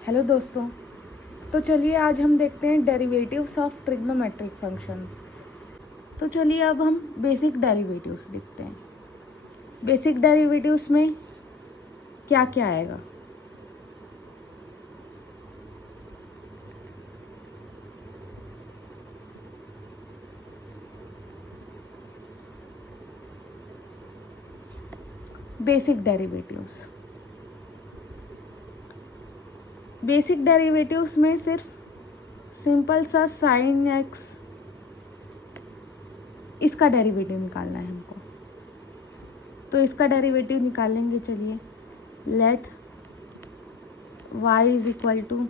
Hello दोस्तों। तो चलिए आज हम देखते हैं डेरिवेटिव्स ऑफ ट्रिग्नोमेट्रिक फंक्शंस। तो चलिए अब हम बेसिक डेरिवेटिव्स देखते हैं। बेसिक डेरिवेटिव्स में क्या क्या आएगा। बेसिक डेरिवेटिव्स में सिर्फ सिंपल सा साइन एक्स, इसका डेरिवेटिव निकालना है हमको। तो इसका डेरिवेटिव निकालेंगे। चलिए, let y is equal to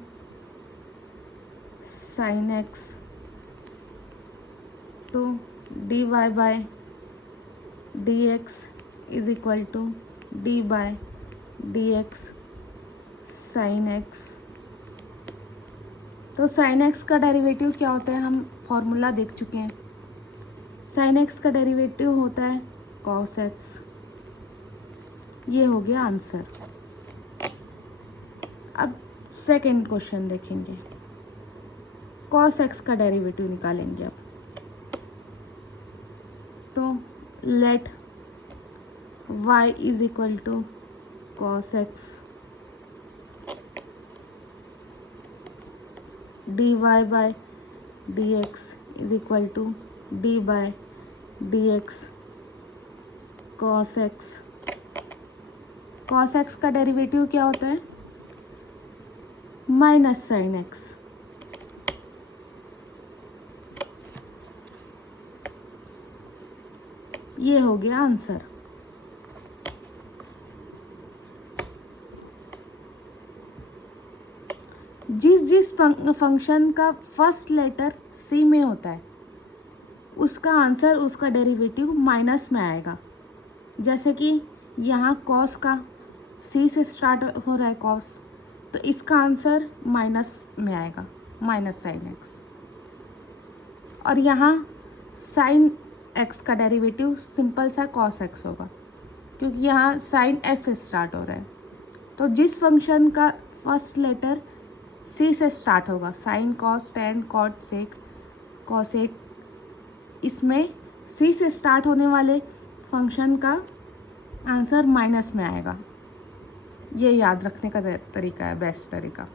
sine x, तो dy by dx is equal to d by dx sine x. तो साइन एक्स का डेरिवेटिव क्या होता है, हम फॉर्मूला देख चुके हैं। साइन एक्स का डेरिवेटिव होता है कॉस एक्स। ये हो गया आंसर। अब सेकंड क्वेश्चन देखेंगे। कॉस एक्स का डेरिवेटिव निकालेंगे अब। तो let y is equal to cos x dy by dx is equal to d by dx cos x। cos x का डेरिवेटिव क्या होता है, माइनस साइन एक्स। ये हो गया आंसर। जिस जिस फंक्शन का फर्स्ट लेटर सी में होता है उसका आंसर, उसका डेरिवेटिव माइनस में आएगा। जैसे कि यहाँ कॉस का सी से स्टार्ट हो रहा है कॉस, तो इसका आंसर माइनस में आएगा, माइनस साइन एक्स। और यहाँ साइन एक्स का डेरिवेटिव सिंपल सा कॉस एक्स होगा, क्योंकि यहाँ साइन एस से स्टार्ट हो रहा है। तो जिस फंक्शन का फर्स्ट लेटर सी से स्टार्ट होगा, sine cos tan cot sec cosec, इसमें सी से स्टार्ट होने वाले फंक्शन का आंसर माइनस में आएगा। ये याद रखने का तरीका है, बेस्ट तरीका।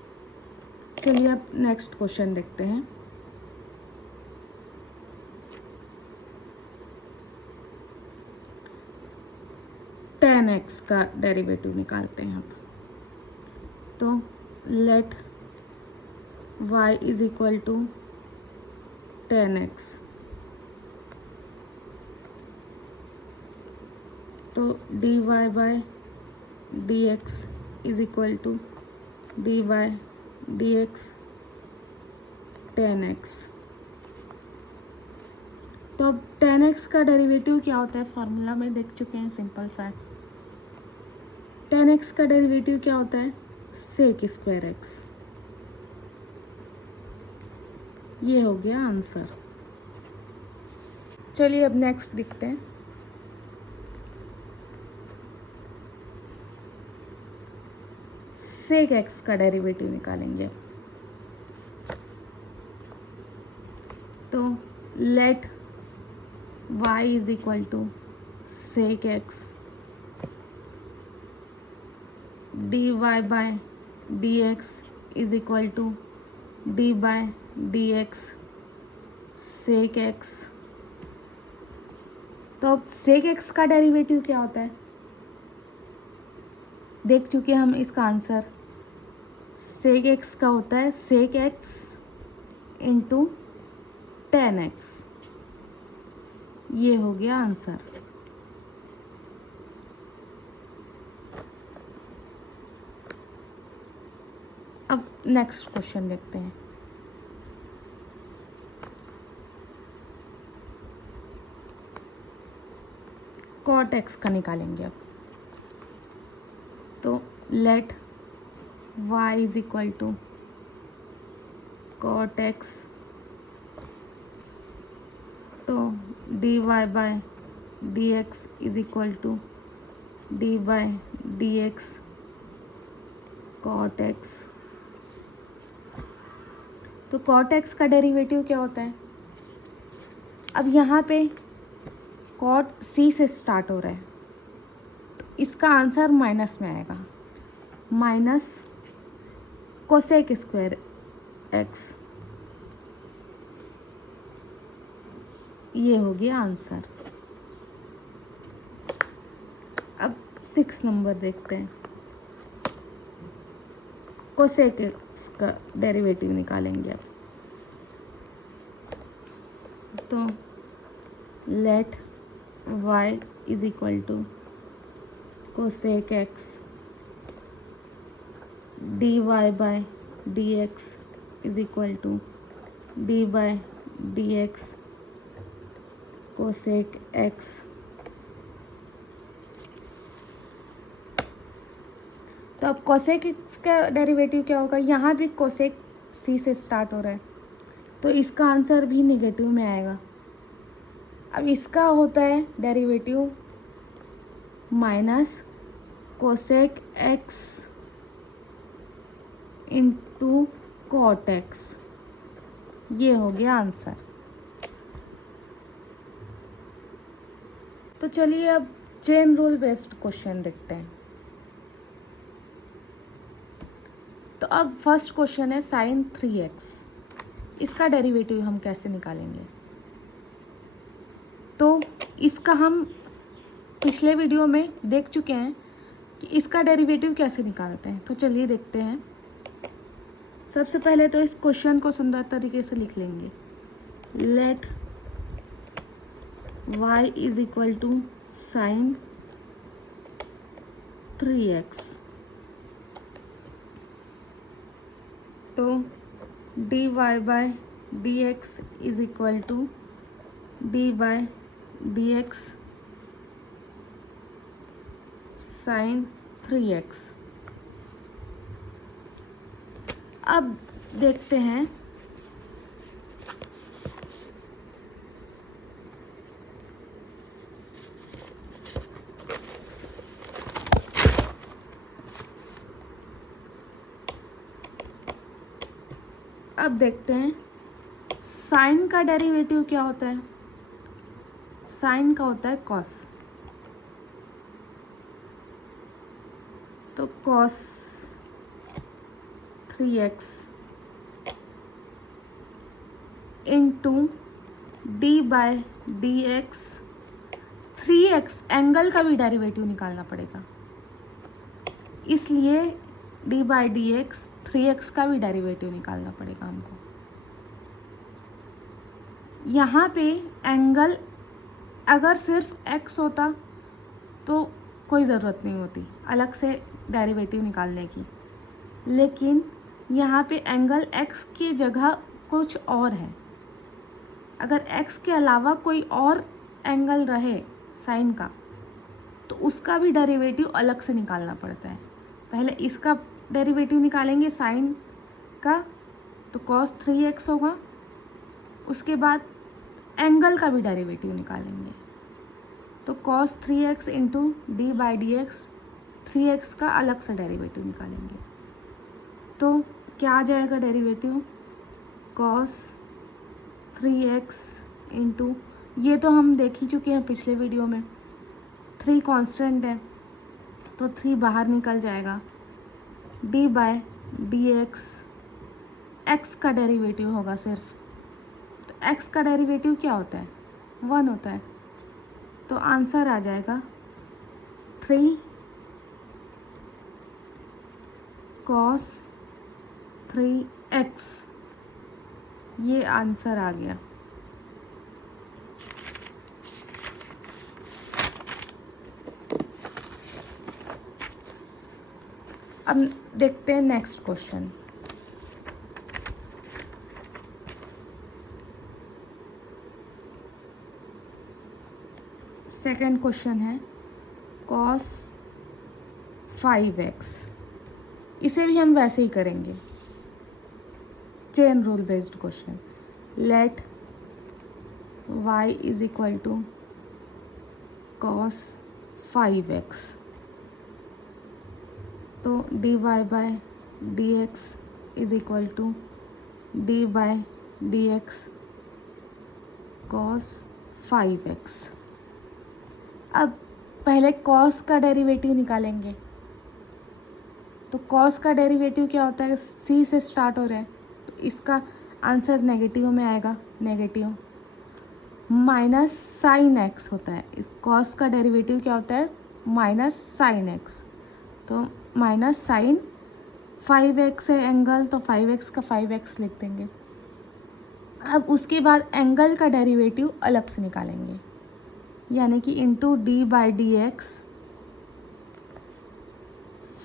चलिए अब नेक्स्ट क्वेश्चन देखते हैं। टेन एक्स का डेरिवेटिव निकालते हैं अब। तो let y is equal to tan x, तो dy by dx is equal to d by dx tan x. तो अब टेन एक्स का डेरिवेटिव क्या होता है, फार्मूला में देख चुके हैं, सिंपल सा। टेन एक्स का डेरिवेटिव क्या होता है, सेक स्क्वायर एक्स। ये हो गया आंसर। चलिए अब नेक्स्ट देखते हैं। सेक एक्स का डेरिवेटिव निकालेंगे। तो let y is equal to sec x dy by dx is equal to d by dx sec x. तो अब सेक एक्स का डेरिवेटिव क्या होता है, देख चुके हम इसका आंसर। सेक एक्स का होता है sec x into tan x. ये हो गया आंसर। अब नेक्स्ट क्वेश्चन देखते हैं। कॉट एक्स का निकालेंगे अब। तो let y is equal to cot x, तो dy by dx is equal to d by dx cot x. तो कॉट एक्स का डेरिवेटिव क्या होता है? अब यहाँ पे कॉट सी से स्टार्ट हो रहा है, तो इसका आंसर माइनस में आएगा, माइनस कोसेक स्क्वायर एक्स, ये हो गया आंसर। अब 6 नंबर देखते हैं। कोसेक एक्स का डेरिवेटिव निकालेंगे अब। तो let y is equal to cosec x d y by d x is equal to d by d x cosec x. तो अब कोसेक एक्स का डेरिवेटिव क्या होगा? यहाँ भी कोसेक सी से स्टार्ट हो रहा है, तो इसका आंसर भी नेगेटिव में आएगा। अब इसका होता है derivative minus cosec x into cot x, ये हो गया आंसर। तो चलिए अब चेन रूल बेस्ड क्वेश्चन देखते हैं। तो अब फर्स्ट क्वेश्चन है साइन 3x, इसका डेरिवेटिव हम कैसे निकालेंगे? तो इसका हम पिछले वीडियो में देख चुके हैं कि इसका डेरिवेटिव कैसे निकालते हैं। तो चलिए देखते हैं। सबसे पहले तो इस क्वेश्चन को सुंदर तरीके से लिख लेंगे। Let y is equal to sine 3x, तो dy by dx is equal to d by d x sine 3x। अब देखते हैं साइन का डेरिवेटिव क्या होता है? साइन का होता है कॉस, तो cos 3x into d by d x. 3x angle का भी डेरिवेटिव निकालना पड़ेगा, इसलिए D by d x 3x का भी डेरिवेटिव निकालना पड़ेगा हमको। यहाँ पे एंगल अगर सिर्फ x होता तो कोई ज़रूरत नहीं होती अलग से डेरिवेटिव निकालने की, लेकिन यहाँ पे एंगल x की जगह कुछ और है। अगर x के अलावा कोई और एंगल रहे साइन का, तो उसका भी डेरिवेटिव अलग से निकालना पड़ता है। पहले इसका डेरिवेटिव निकालेंगे साइन का, तो cos 3x होगा। उसके बाद एंगल का भी डेरिवेटिव निकालेंगे, तो cos 3x into d by d x, 3x का अलग से डेरिवेटिव निकालेंगे। तो क्या आ जाएगा डेरिवेटिव? cos 3x इंटू, ये तो हम देख ही चुके हैं पिछले वीडियो में, 3 कांस्टेंट है तो 3 बाहर निकल जाएगा, डी बाय डी एक्स का डेरिवेटिव होगा सिर्फ। तो x का डेरिवेटिव क्या होता है? 1 होता है, तो आंसर आ जाएगा 3 cos 3x, ये आंसर आ गया। अब देखते हैं नेक्स्ट क्वेश्चन। सेकंड क्वेश्चन है cos 5x, इसे भी हम वैसे ही करेंगे, chain rule based question. Let y is equal to cos 5x, तो dy by d x is equal to d by d x cos 5x। अब पहले कॉस का डेरिवेटिव निकालेंगे। तो कॉस का डेरिवेटिव क्या होता है, सी से स्टार्ट हो रहा है, तो इसका आंसर नेगेटिव में आएगा, नेगेटिव माइनस साइन एक्स होता है। इस कॉस का डेरिवेटिव क्या होता है, माइनस साइन एक्स। तो माइनस साइन 5x है एंगल, तो 5x का 5x लिख देंगे। अब उसके बाद एंगल का डेरिवेटिव अलग से निकालेंगे, यानी कि into d by d x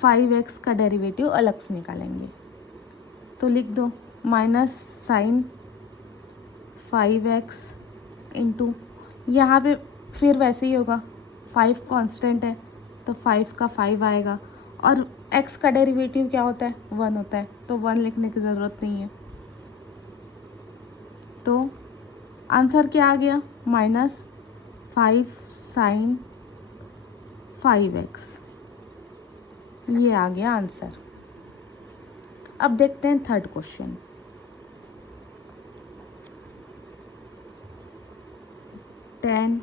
5x का डेरिवेटिव अलग से निकालेंगे। तो लिख दो माइनस साइन 5x इंटू, यहाँ पे फिर वैसे ही होगा, 5 कांस्टेंट है तो 5 का 5 आएगा, और x का डेरिवेटिव क्या होता है, 1 होता है, तो 1 लिखने की ज़रूरत नहीं है। तो आंसर क्या आ गया, माइनस 5 साइन 5x, ये आ गया आंसर। अब देखते हैं third question. Ten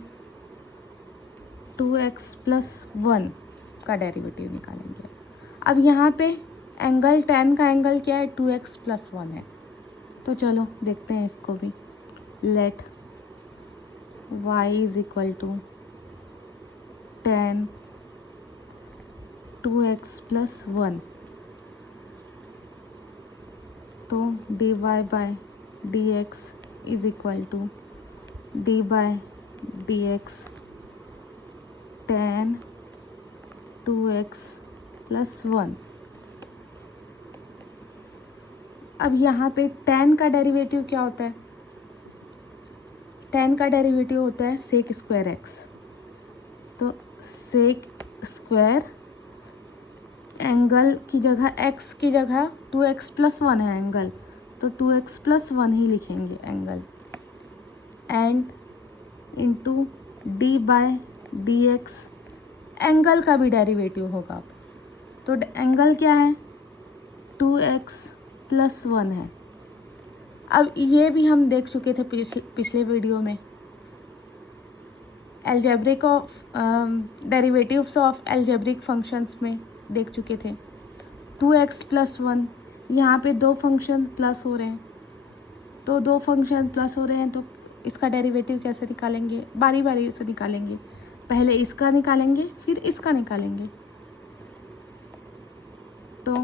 2x plus 1 का डेरिवेटिव निकालेंगे। अब यहाँ पे एंगल tan का एंगल क्या है, 2x प्लस 1 है। तो चलो देखते हैं इसको भी। Let y is equal to tan 2x plus 1, तो dy by d x is equal to d by d x tan 2x plus 1। अब यहाँ पे tan का डेरिवेटिव क्या होता है, tan का डेरिवेटिव होता है सेक स्क्वायर x। तो सेक स्क्वायर एंगल की जगह x की जगह 2x प्लस 1 है एंगल, तो 2x प्लस 1 ही लिखेंगे angle, and into d by d x, angle का भी डेरिवेटिव होगा। तो एंगल क्या है, 2x प्लस 1 है। अब ये भी हम देख चुके थे पिछले वीडियो में, algebraic of derivatives of algebraic functions में देख चुके थे। 2x प्लस 1, यहाँ पे दो फंक्शन प्लस हो रहे हैं, तो दो फंक्शन प्लस हो रहे हैं, तो इसका डेरिवेटिव कैसे निकालेंगे, बारी बारी से निकालेंगे। पहले इसका निकालेंगे फिर इसका निकालेंगे। तो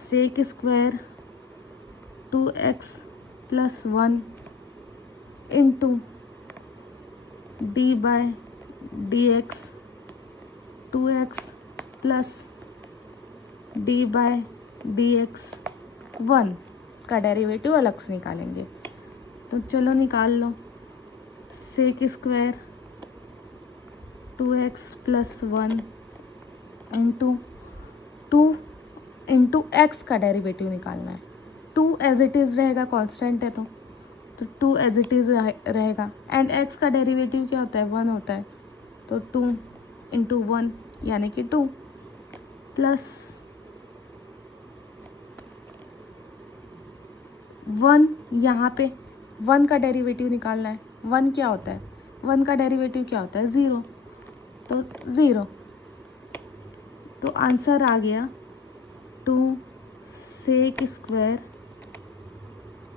sec square 2x plus 1 into d by d x 2x plus d by d x 1 का डेरिवेटिव अलग से निकालेंगे। तो चलो निकाल लो। Sec square 2x plus 1 into 2 into x का डेरिवेटिव निकालना है। 2 एज इट इज़ रहेगा, कांस्टेंट है तो 2 एज इट इज़ रहेगा, एंड x का डेरिवेटिव क्या होता है, 1 होता है, तो 2 इंटू 1 यानी कि 2 प्लस 1, यहाँ पे 1 का डेरिवेटिव निकालना है। 1 क्या होता है, 1 का डेरिवेटिव क्या होता है, 0, तो 0। तो आंसर आ गया 2 सेक स्क्वायर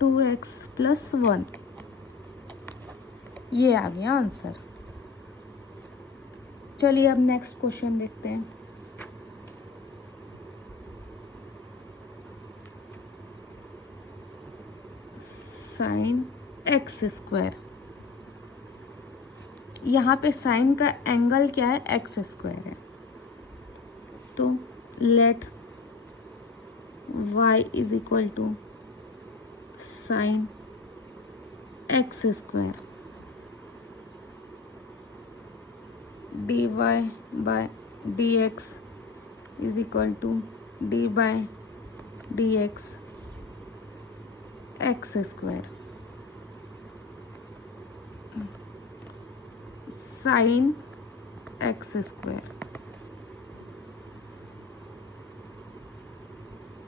2x प्लस 1, ये आ गया आंसर। चलिए अब नेक्स्ट क्वेश्चन देखते हैं। साइन एक्स स्क्वायर, यहाँ पे साइन का एंगल क्या है, एक्स स्क्वायर है, तो let y is equal to sine x square d y by d x is equal to d by d x x square sine x square.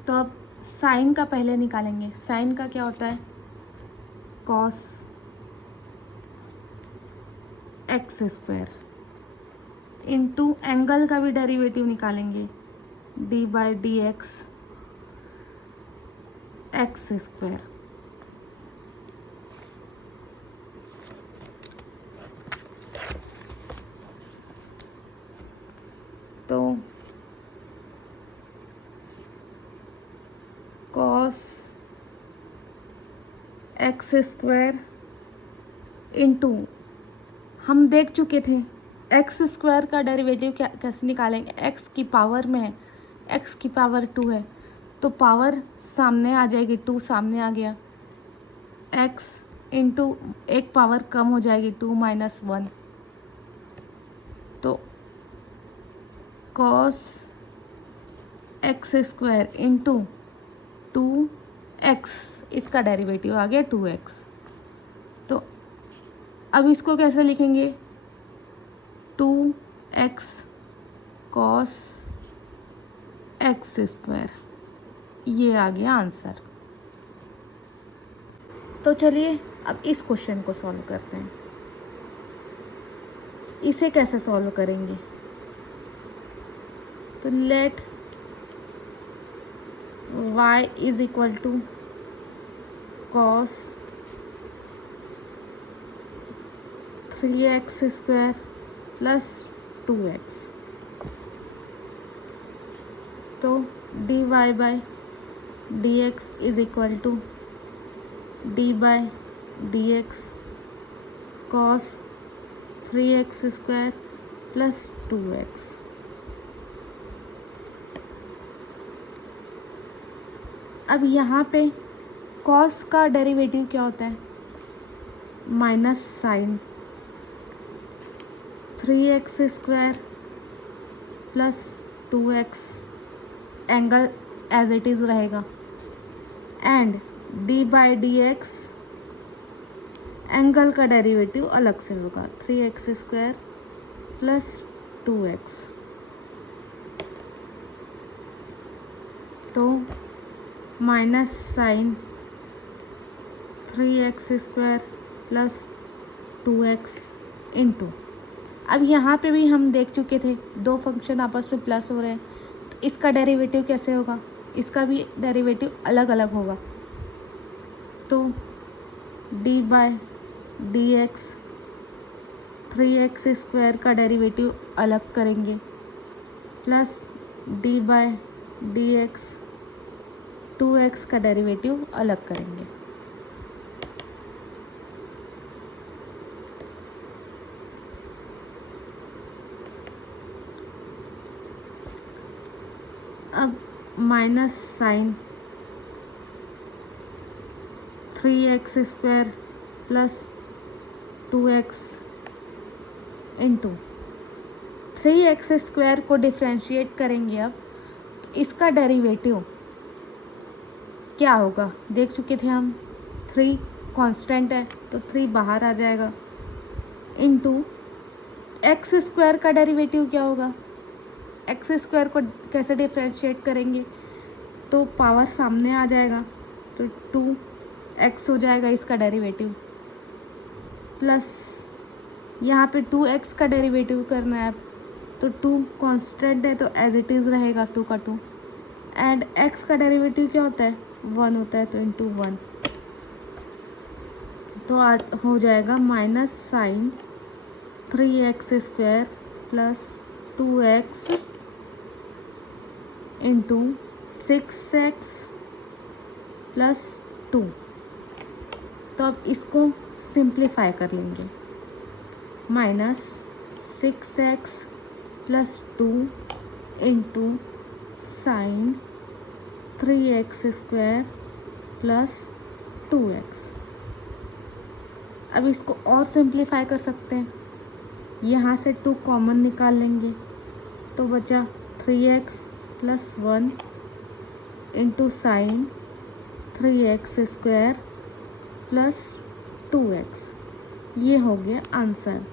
तो अब sign का पहले निकालेंगे। साइन का क्या होता है, cos x square into angle का भी डेरिवेटिव निकालेंगे, D by d x x square. तो कॉस एक्स स्क्वायर इंटू, हम देख चुके थे एक्स स्क्वायर का डेरिवेटिव क्या कैसे निकालेंगे, एक्स की पावर में है, एक्स की पावर 2 है तो पावर सामने आ जाएगी, 2 सामने आ गया, एक्स इंटू एक पावर कम हो जाएगी 2 माइनस 1, तो cos x square into 2x, इसका डेरिवेटिव आ गया 2x। तो अब इसको कैसे लिखेंगे, 2x कॉस एक्स स्क्वायर, ये आ गया आंसर। तो चलिए अब इस क्वेश्चन को सॉल्व करते हैं। इसे कैसे सॉल्व करेंगे, तो let y is equal to cos 3x square plus 2x, तो dy by dx is equal to d by d x cos 3x square plus 2x। अब यहाँ पे कॉस का डेरिवेटिव क्या होता है, minus sine 3x square plus 2x, angle as it is रहेगा, and d by d x, angle का derivative अलग से होगा, 3x स्क्वायर प्लस 2x। तो minus sine 3x square plus 2x into, अब यहाँ पे भी हम देख चुके थे दो फंक्शन आपस में प्लस हो रहे हैं, तो इसका डेरिवेटिव कैसे होगा, इसका भी डेरिवेटिव अलग अलग होगा, तो d by d x 3x square का डेरिवेटिव अलग करेंगे plus d by d x 2x का डेरिवेटिव अलग करेंगे। अब minus sine 3x square plus 2x into 3x square को डिफ्रेंशिएट करेंगे। अब तो इसका डेरिवेटिव क्या होगा, देख चुके थे हम, 3 कांस्टेंट है तो 3 बाहर आ जाएगा, इंटू एक्स स्क्वायर का डेरिवेटिव क्या होगा, एक्स स्क्वायर को कैसे डिफ्रेंशिएट करेंगे, तो पावर सामने आ जाएगा तो 2x हो जाएगा इसका डेरिवेटिव, प्लस यहाँ पे 2x का डेरिवेटिव करना है तो 2 कांस्टेंट है तो एज इट इज़ रहेगा 2 का 2, एंड x का डेरिवेटिव क्या होता है 1 होता है तो इंटू 1, तो आज हो जाएगा minus sine 3x square plus 2x into 6x plus 2। तो अब इसको सिंप्लीफाई कर लेंगे, minus 6x plus 2 into sine 3x square plus 2x। अब इसको और सिंप्लीफाई कर सकते हैं, यहाँ से 2 कॉमन निकाल लेंगे तो बचा 3x plus 1 into sine 3x square plus 2x, ये हो गया आंसर।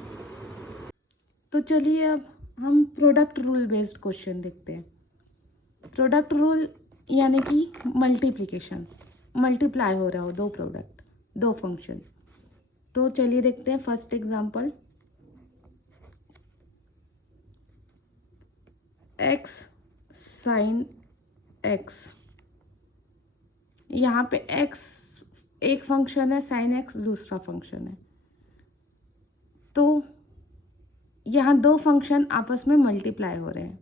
तो चलिए अब हम प्रोडक्ट रूल बेस्ड क्वेश्चन देखते हैं। प्रोडक्ट रूल यानी कि मल्टीप्लिकेशन, मल्टीप्लाई हो रहा हो दो प्रोडक्ट, दो फंक्शन। तो चलिए देखते हैं first example. x sine x, यहाँ पे x एक फंक्शन है, साइन x दूसरा फंक्शन है। तो यहाँ दो फंक्शन आपस में मल्टीप्लाई हो रहे हैं।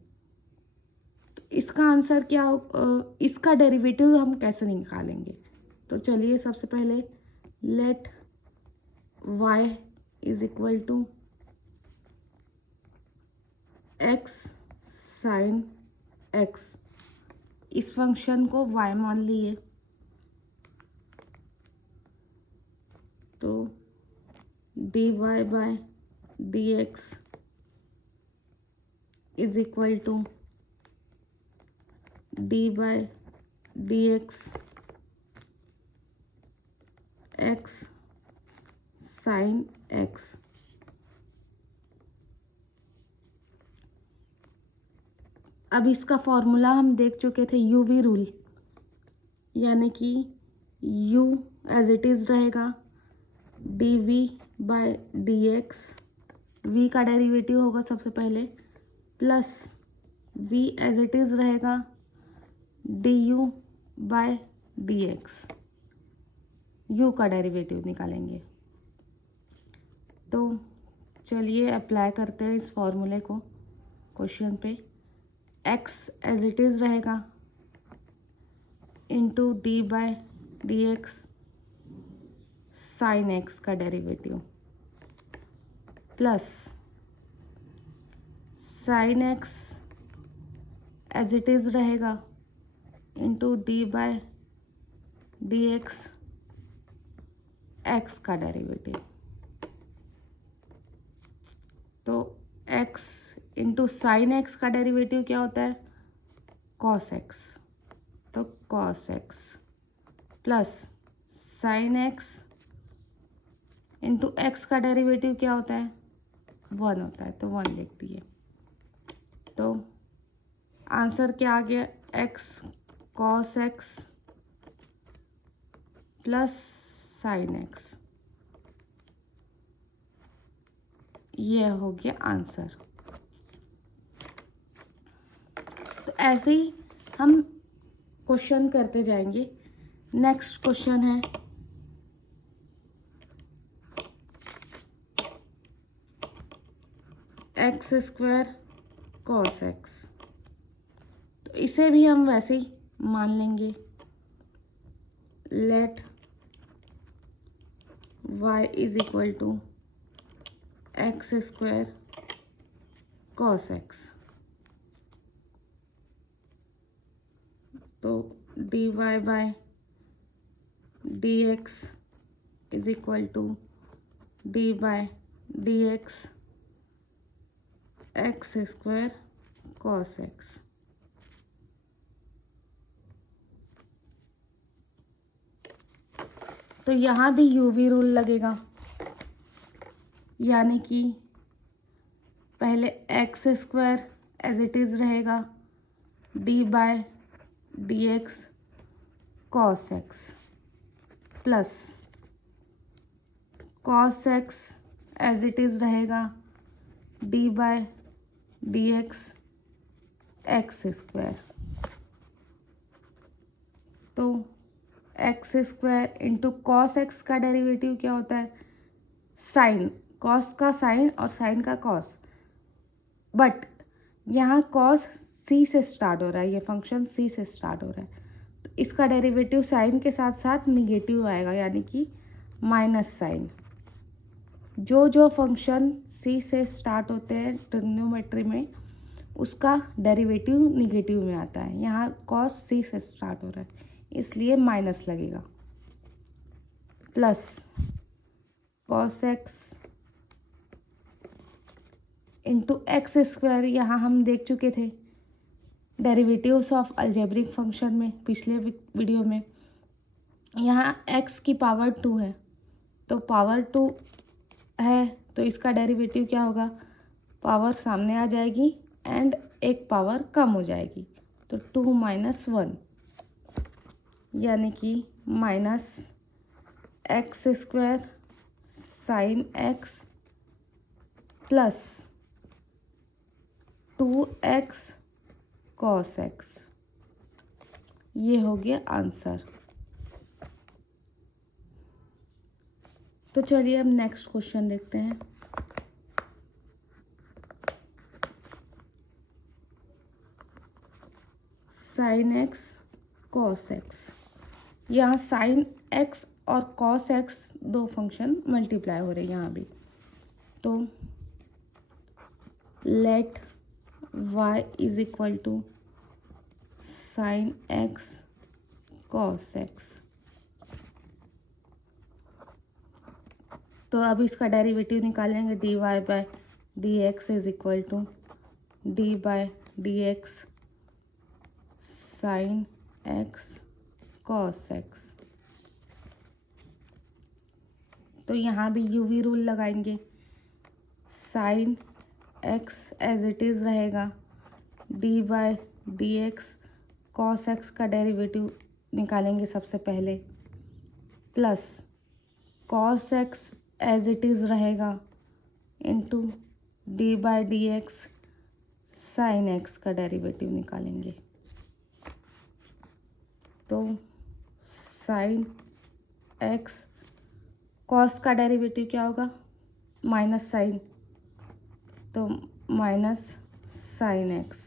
तो इसका आंसर क्या हो, इसका डेरिवेटिव हम कैसे निकालेंगे? तो चलिए सबसे पहले let y is equal to x sine x, इस फंक्शन को y मान लिए। तो dy by dx is equal to d by dx x sine x। अब इसका फॉर्मूला हम देख चुके थे, यूवी रूल, यानी कि u एज इट इज़ रहेगा dv बाय dx, v का डेरिवेटिव होगा सबसे पहले, plus v as it is रहेगा du बाय dx, u का डेरिवेटिव निकालेंगे। तो चलिए अप्लाई करते हैं इस फॉर्मूले को क्वेश्चन पे। x एज इट इज़ रहेगा into d by d x sine x का derivative, plus sine x as it is रहेगा into d by d x x का डेरिवेटिव। तो x इंटू साइन x का डेरिवेटिव क्या होता है? कॉस x, तो cos x plus sine x into x का डेरिवेटिव क्या होता है? 1 होता है, तो 1 लिख दिए। तो आंसर क्या आ गया? x cos x plus sine x, ये हो गया आंसर। तो ऐसे ही हम क्वेश्चन करते जाएंगे। नेक्स्ट क्वेश्चन है एक्स स्क्वायर कॉस एक्स, तो इसे भी हम वैसे ही मान लेंगे। Let y is equal to x square cos x, तो d y by d x is equal to d by d x x square cos x. तो यहाँ भी यूवी रूल लगेगा, यानी कि पहले x square as it is रहेगा d by d x cos x, plus cos x as it is रहेगा d by d x x square. तो x square into cos x का डेरिवेटिव क्या होता है? साइन, कॉस का sine और sine का कॉस, बट यहाँ कॉस सी से स्टार्ट हो रहा है, ये फंक्शन सी से स्टार्ट हो रहा है, तो इसका डेरिवेटिव साइन के साथ साथ निगेटिव आएगा, यानी कि माइनस साइन। जो फंक्शन सी से स्टार्ट होते हैं ट्रिग्नोमेट्री में, उसका डेरिवेटिव निगेटिव में आता है। यहाँ कॉस सी से स्टार्ट हो रहा है, इसलिए माइनस लगेगा, plus cos x into x square. यहाँ हम देख चुके थे डेरिवेटिव्स ऑफ अलजेब्रिक फंक्शन में पिछले वीडियो में। यहाँ x की पावर 2 है, तो पावर 2 है, तो इसका डेरिवेटिव क्या होगा? पावर सामने आ जाएगी एंड एक पावर कम हो जाएगी, तो 2 - 1, यानी कि minus x square sine x plus 2x cos x. ये हो गया आंसर। तो चलिए अब नेक्स्ट क्वेश्चन देखते हैं। Sine x cos x. यहाँ साइन एक्स और कॉस एक्स दो फंक्शन मल्टीप्लाई हो रहे हैं यहाँ भी। तो let y is equal to sine x cos x. तो अब इसका डेरिवेटिव निकालेंगे। dy by d x is equal to d by d x sine x cos x. तो यहाँ भी यूवी रूल लगाएंगे। Sine x as it is रहेगा, d by d x cos x का डेरिवेटिव निकालेंगे सबसे पहले, plus cos x as it is रहेगा into d by d x sine x का डेरिवेटिव निकालेंगे। तो साइन एक्स कॉस का डेरिवेटिव क्या होगा, माइनस साइन, तो minus sine x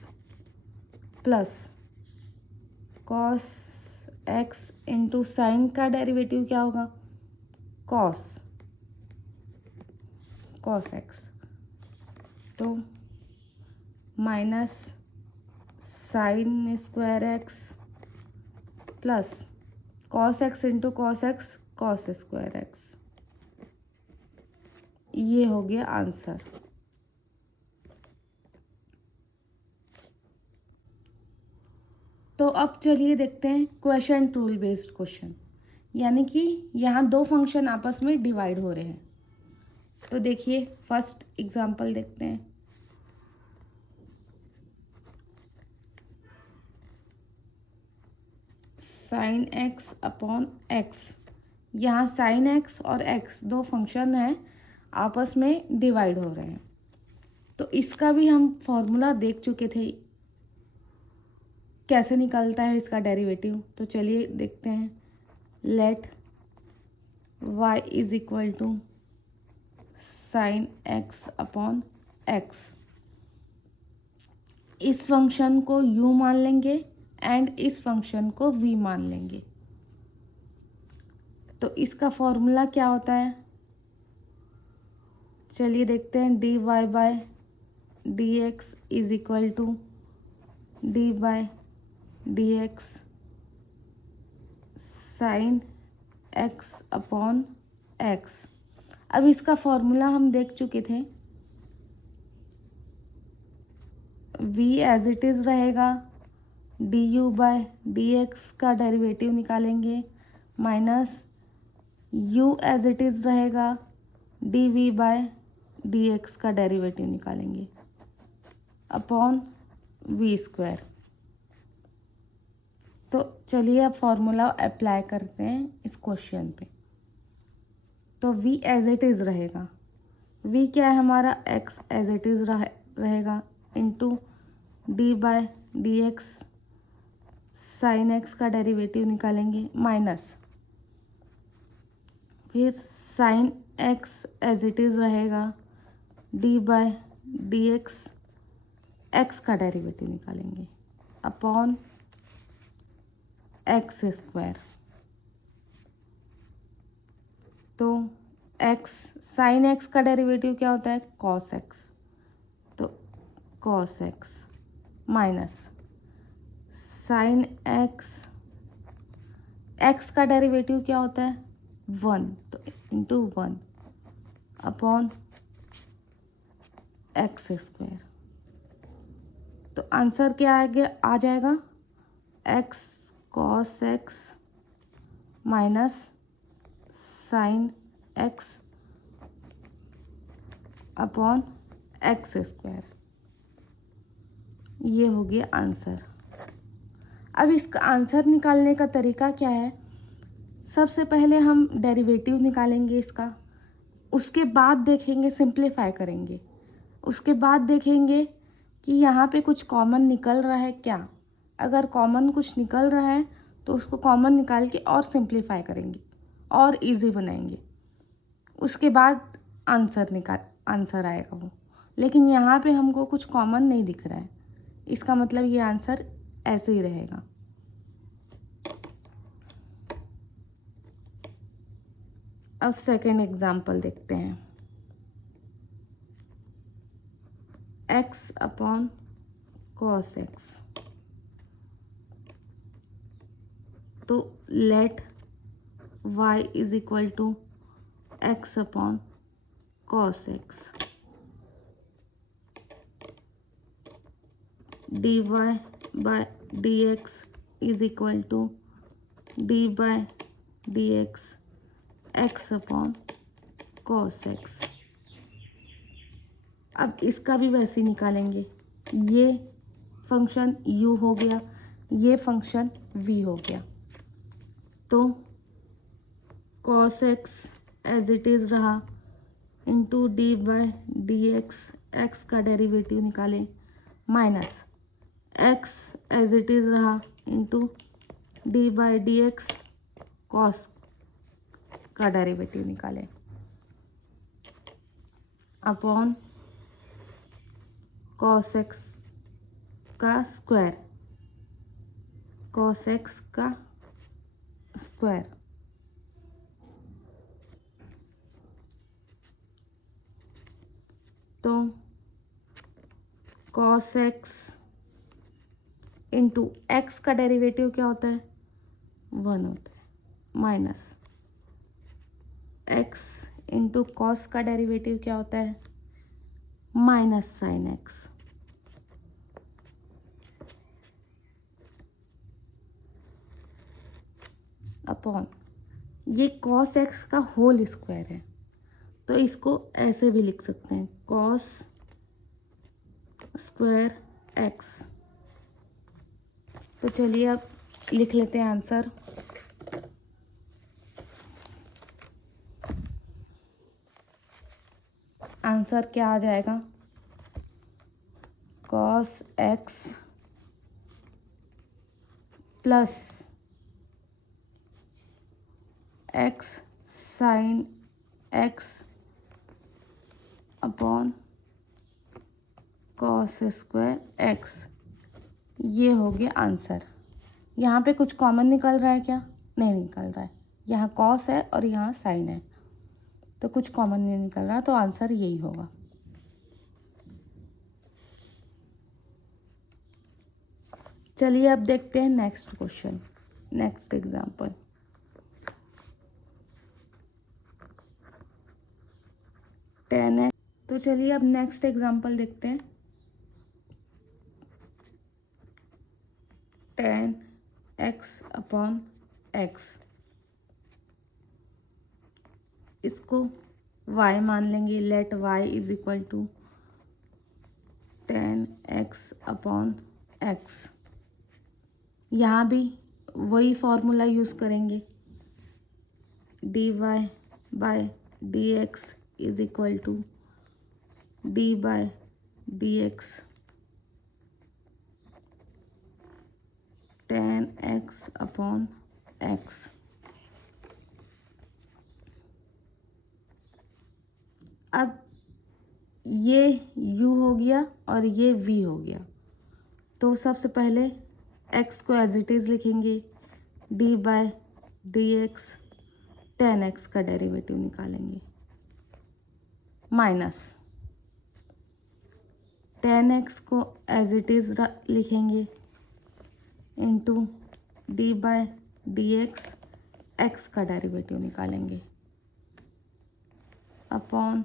plus cos x into sine का डेरिवेटिव क्या होगा, कॉस एक्स। तो minus sine square x plus cos x into cos x cos square x. ये हो गया आंसर। तो अब चलिए देखते हैं क्वेश्चन रूल बेस्ड क्वेश्चन, यानी कि यहाँ दो फंक्शन आपस में डिवाइड हो रहे हैं। तो देखिए फर्स्ट एग्जांपल देखते हैं। Sine x upon x. यहाँ साइन एक्स और एक्स दो फंक्शन हैं, आपस में डिवाइड हो रहे हैं। तो इसका भी हम फॉर्मूला देख चुके थे, कैसे निकलता है इसका डेरिवेटिव। तो चलिए देखते हैं। Let y is equal to sine x upon x. इस फंक्शन को u मान लेंगे एंड इस फंक्शन को v मान लेंगे। तो इसका फॉर्मूला क्या होता है, चलिए देखते हैं। D y by d x is equal to d by d x sine x upon x. अब इसका फॉर्मूला हम देख चुके थे। v एज इट इज़ रहेगा, d u by d x का डेरिवेटिव निकालेंगे, minus u as it is रहेगा, d v by d x का डेरिवेटिव निकालेंगे, अपॉन वी स्क्वायर। तो चलिए अब फॉर्मूला अप्लाई करते हैं इस क्वेश्चन पे। तो v एज इट इज़ रहेगा, v क्या है हमारा, x एज इट इज़ रहेगा into d by d x sine x का डेरिवेटिव निकालेंगे, माइनस फिर sine x as it is रहेगा, डी बाय डी एक्स का डेरिवेटिव निकालेंगे, अपॉन एक्स स्क्वायर। तो एक्स साइन एक्स का डेरिवेटिव क्या होता है, कॉस एक्स, तो cos x minus sine x का डेरिवेटिव क्या होता है, 1, तो इंटू 1 अपॉन एक्स स्क्वायर। तो आंसर क्या आ जाएगा, x cos x minus sine x upon x square. ये हो गया आंसर। अब इसका आंसर निकालने का तरीका क्या है, सबसे पहले हम डेरिवेटिव निकालेंगे इसका, उसके बाद देखेंगे सिंप्लीफाई करेंगे, उसके बाद देखेंगे कि यहाँ पे कुछ कॉमन निकल रहा है क्या। अगर कॉमन कुछ निकल रहा है तो उसको कॉमन निकाल के और सिंप्लीफाई करेंगे और इजी बनाएंगे, उसके बाद आंसर आएगा वो। लेकिन यहाँ पे हमको कुछ कॉमन नहीं दिख रहा है, इसका मतलब ये आंसर ऐसे ही रहेगा। अब सेकेंड एग्जाम्पल देखते हैं। x अपॉन cos x, तो let y is equal to x upon cos x, dy by dx is equal to d by dx x upon cos x। अब इसका भी वैसे ही निकालेंगे, ये फंक्शन u हो गया, ये फंक्शन v हो गया, तो cos x as it is रहा into d by d x का डेरिवेटिव निकालें, minus x as it is रहा into d by d x cos का डेरिवेटिव निकालें, अपॉन cos x का स्क्वायर, cos x का स्क्वायर, तो cos x इंटू एक्स का डेरिवेटिव क्या होता है, 1 होता है, माइनस x इंटू कॉस का डेरिवेटिव क्या होता है, माइनस साइन एक्स, अपॉन ये cos x का होल स्क्वायर है, तो इसको ऐसे भी लिख सकते हैं, cos स्क्वायर x। तो चलिए अब लिख लेते हैं आंसर। आंसर क्या आ जाएगा, cos x plus x sine x upon cos square x, ये हो गया आंसर। यहाँ पे कुछ कॉमन निकल रहा है क्या, नहीं निकल रहा है, यहाँ cos है और यहाँ साइन है, तो कुछ कॉमन नहीं निकल रहा, तो आंसर यही होगा। चलिए अब देखते हैं next question, next example. tan x, तो चलिए अब नेक्स्ट एग्जाम्पल देखते हैं। tan x अपॉन x, इसको y मान लेंगे, let y is equal to tan x upon x। यहाँ भी वही फॉर्मूला यूज़ करेंगे, dy by dx is equal to d by dx tan x upon x। अब ये u हो गया और ये v हो गया, तो सबसे पहले x को एज इट इज़ लिखेंगे, d by d x tan x का डेरिवेटिव निकालेंगे, माइनस टेन एक्स को एज इट इज़ लिखेंगे into d by d x x का डेरिवेटिव निकालेंगे, अपॉन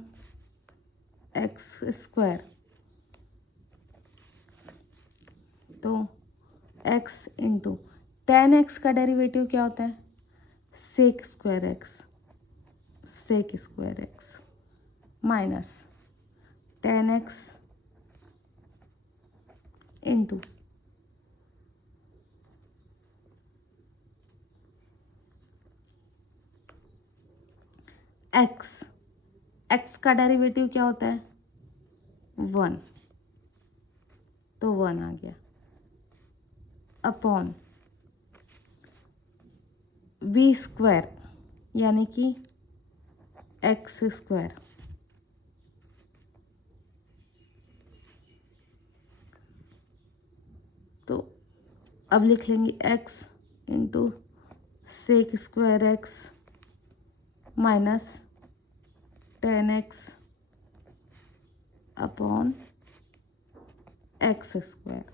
एक्स स्क्वायर, तो x इंटू टेन एक्स का डेरिवेटिव क्या होता है, sec square x minus tan x into x, x का डेरिवेटिव क्या होता है 1, तो 1 आ गया, अपॉन वी स्क्वायर यानी कि एक्स स्क्वायर, तो अब लिख लेंगे x into sec square x minus 10x upon x square,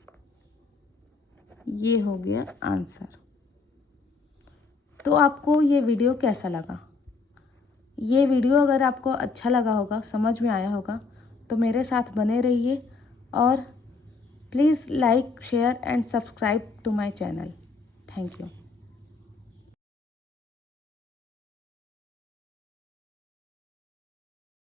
ये हो गया आंसर। तो आपको ये वीडियो कैसा लगा? ये वीडियो अगर आपको अच्छा लगा होगा, समझ में आया होगा, तो मेरे साथ बने रहिए और please like, share and subscribe to my channel. Thank you.